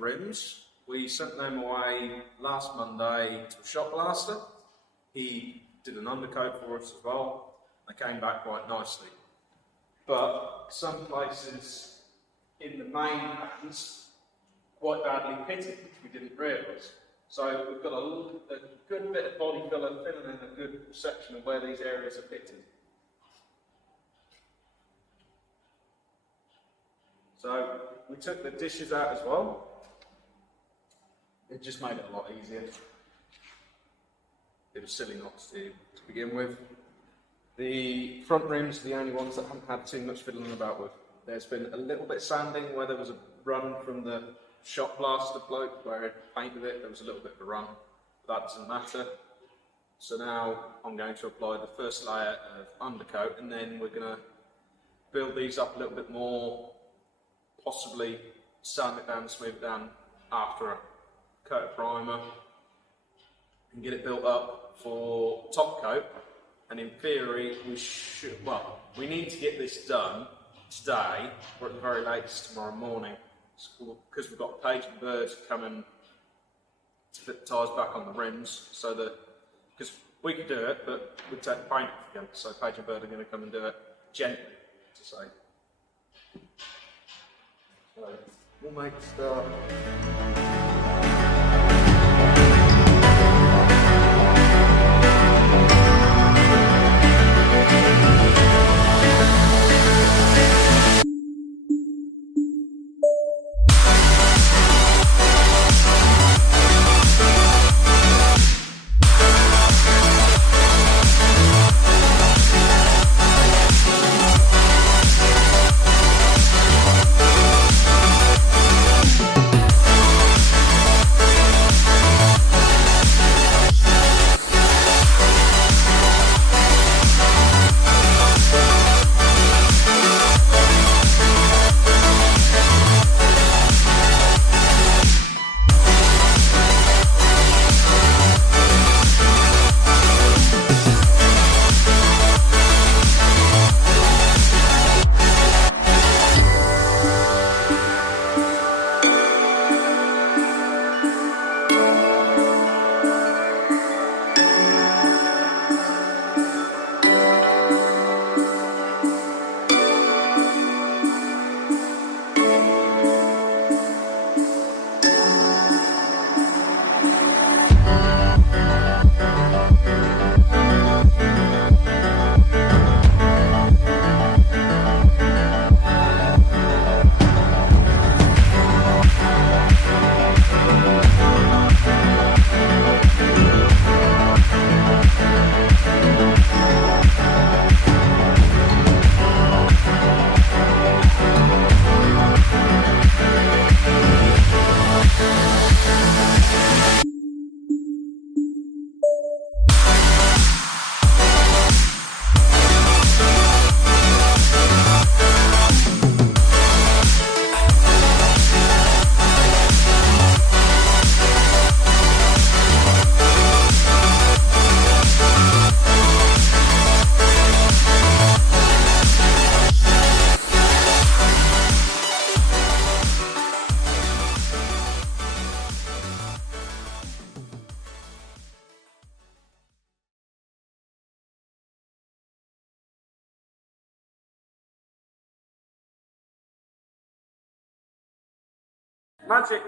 rims. We sent them away last Monday to a shop blaster. He did an undercoat for us as well. They came back quite nicely. But some places in the main pans quite badly pitted, which we didn't realise. So we've got a good bit of body filler filling in a good section of where these areas are pitted. So we took the dishes out as well. It just made it a lot easier. It was silly not to begin with. The front rims are the only ones that haven't had too much fiddling about with. There's been a little bit of sanding where there was a run from the shop blaster bloke where it painted it. There was a little bit of a run. That doesn't matter. So now I'm going to apply the first layer of undercoat, and then we're going to build these up a little bit more, possibly sand it down, smooth it down after a coat of primer, and get it built up for top coat. And in theory, we need to get this done today, or at the very latest tomorrow morning, because we've got Page and Bird coming to fit the tyres back on the rims, so that, because we could do it, but we'd take the paint off again, so Page and Bird are going to come and do it gently, to say. So, we'll make a start. Magic!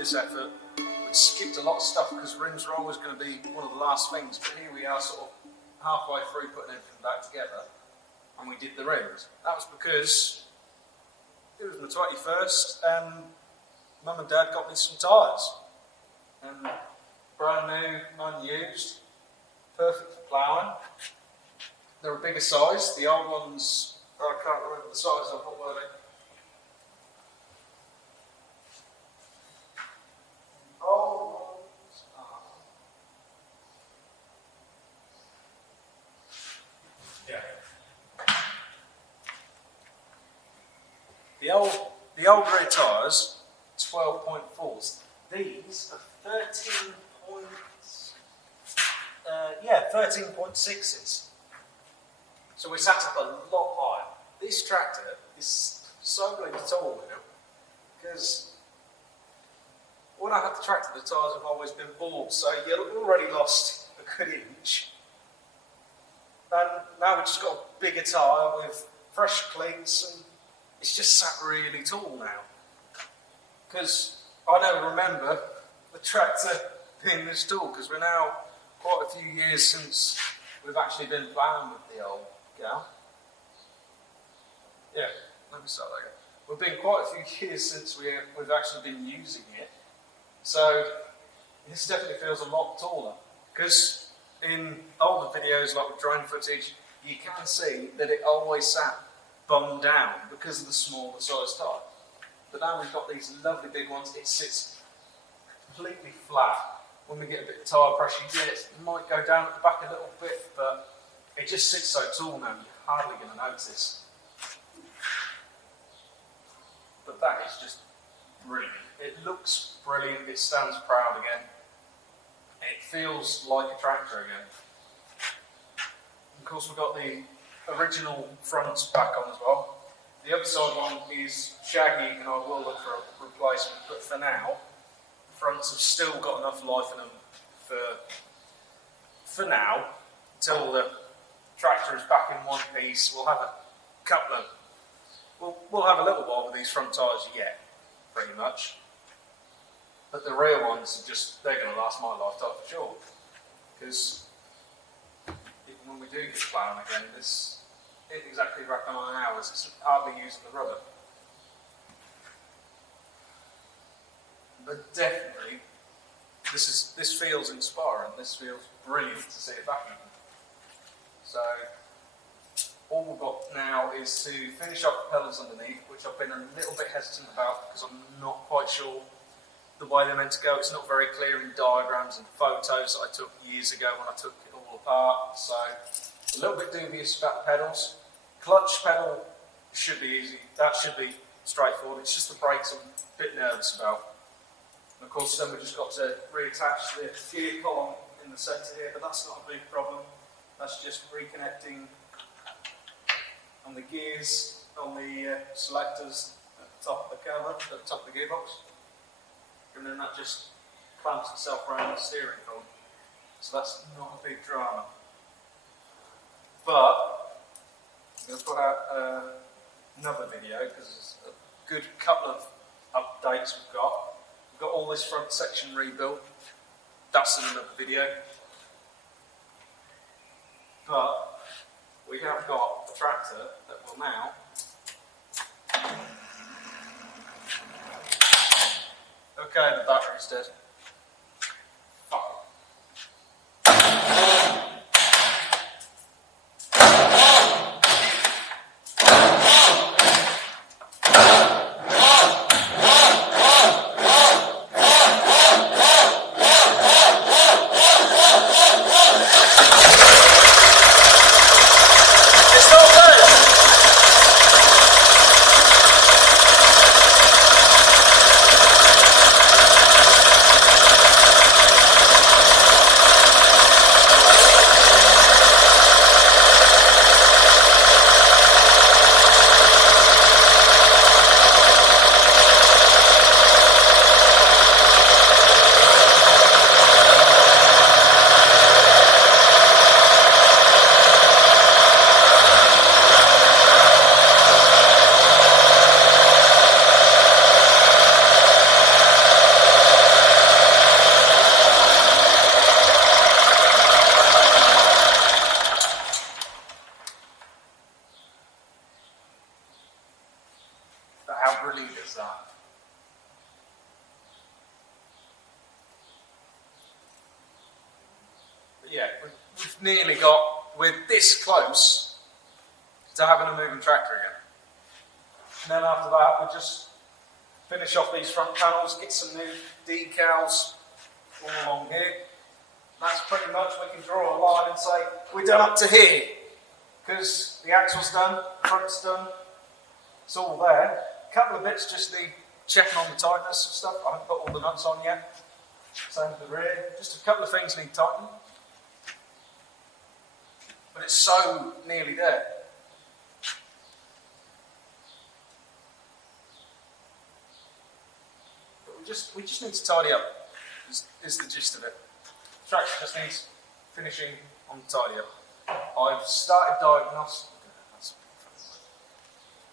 this effort. We skipped a lot of stuff because rims were always going to be one of the last things, but here we are sort of halfway through putting everything back together, and we did the rims. That was because it was my 21st and Mum and Dad got me some tyres. And brand new, unused, perfect for ploughing. They're a bigger size. The old ones, I can't remember the size of, what were they? Old ones are... Yeah. The old rear tyres, 12.4s. These are 13.6s. So we sat up a lot higher. This tractor is so bloody tall now, because when I had the tractor, the tyres have always been bald, so you already lost a good inch. And now we've just got a bigger tyre with fresh cleats, and it's just sat really tall now. Because I don't remember the tractor being this tall, because we're now quite a few years since we've actually been ploughing with the old gal. Yeah, let me start that again. We've been quite a few years since we've actually been using it, so this definitely feels a lot taller. Because in older videos, like with drone footage, you can see that it always sat bummed down because of the smaller size tyre. But now we've got these lovely big ones, it sits completely flat. When we get a bit of tyre pressure, yes, it might go down at the back a little bit, but it just sits so tall now, you're hardly going to notice. But that is just brilliant. It looks brilliant, it stands proud again. It feels like a tractor again. Of course, we've got the original fronts back on as well. The other side one is shaggy, and I will look for a replacement, but for now, the fronts have still got enough life in them for now, until the tractor is back in one piece. We'll have a couple of, we'll have a little while with these front tyres yet, pretty much. But the rear ones are just, they're going to last my lifetime for sure. Because even when we do get ploughing again, this isn't exactly back on our hours, it's hardly using the rubber. But definitely, this feels inspiring, this feels brilliant to see it back again. So, all we've got now is to finish off the pedals underneath, which I've been a little bit hesitant about because I'm not quite sure the way they're meant to go. It's not very clear in diagrams and photos that I took years ago when I took it all apart. So, a little bit dubious about the pedals. Clutch pedal should be easy, that should be straightforward. It's just the brakes I'm a bit nervous about. And of course, then we've just got to reattach the gear column in the centre here, but that's not a big problem. That's just reconnecting on the gears, on the selectors at the top of the cover, at the top of the gearbox. And then that just clamps itself around the steering column. So that's not a big drama. But I'm going to put out another video because there's a good couple of updates we've got. We've got all this front section rebuilt. That's in another video. But we have got a tractor that will now okay, the battery's dead. Fuck. we've nearly got, we're this close to having a moving tractor again. And then after that, we'll just finish off these front panels, get some new decals all along here. That's pretty much, we can draw a line and say, we're done up to here. Because the axle's done, the front's done, it's all there. A couple of bits just need checking on the tightness and stuff. I haven't put all the nuts on yet. Same with the rear. Just a couple of things need tightening. But it's so nearly there. But we just need to tidy up, is the gist of it. The tractor just needs finishing on the tidy up. I've started diagnosing.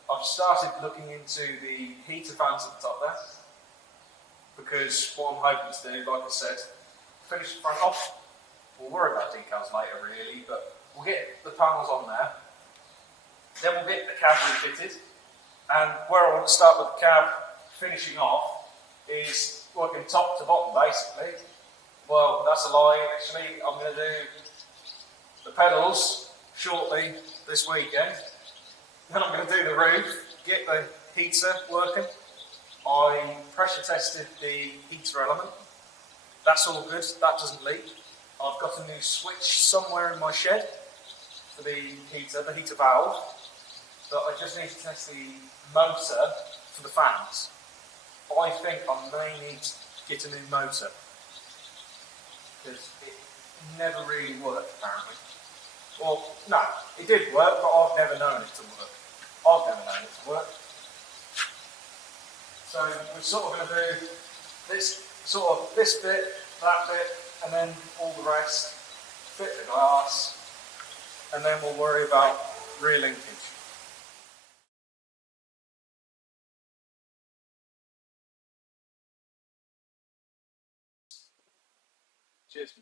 I've started looking into the heater fans at the top there, because what I'm hoping to do, like I said, finish the front off. We'll worry about decals later really, but we'll get the panels on there. Then we'll get the cab refitted, and where I want to start with the cab finishing off is working top to bottom basically. Well, that's a lie, actually. I'm going to do the pedals shortly this weekend. Then I'm going to do the roof, get the heater working. I pressure tested the heater element. That's all good, that doesn't leak. I've got a new switch somewhere in my shed for the heater valve. But I just need to test the motor for the fans. I think I may need to get a new motor, because it never really worked apparently. Well, no, it did work, but I've never known it to work. I've never known it to work. So we're sort of going to do this bit, that bit, and then all the rest, fit the glass, and then we'll worry about rear linkage. Cheers.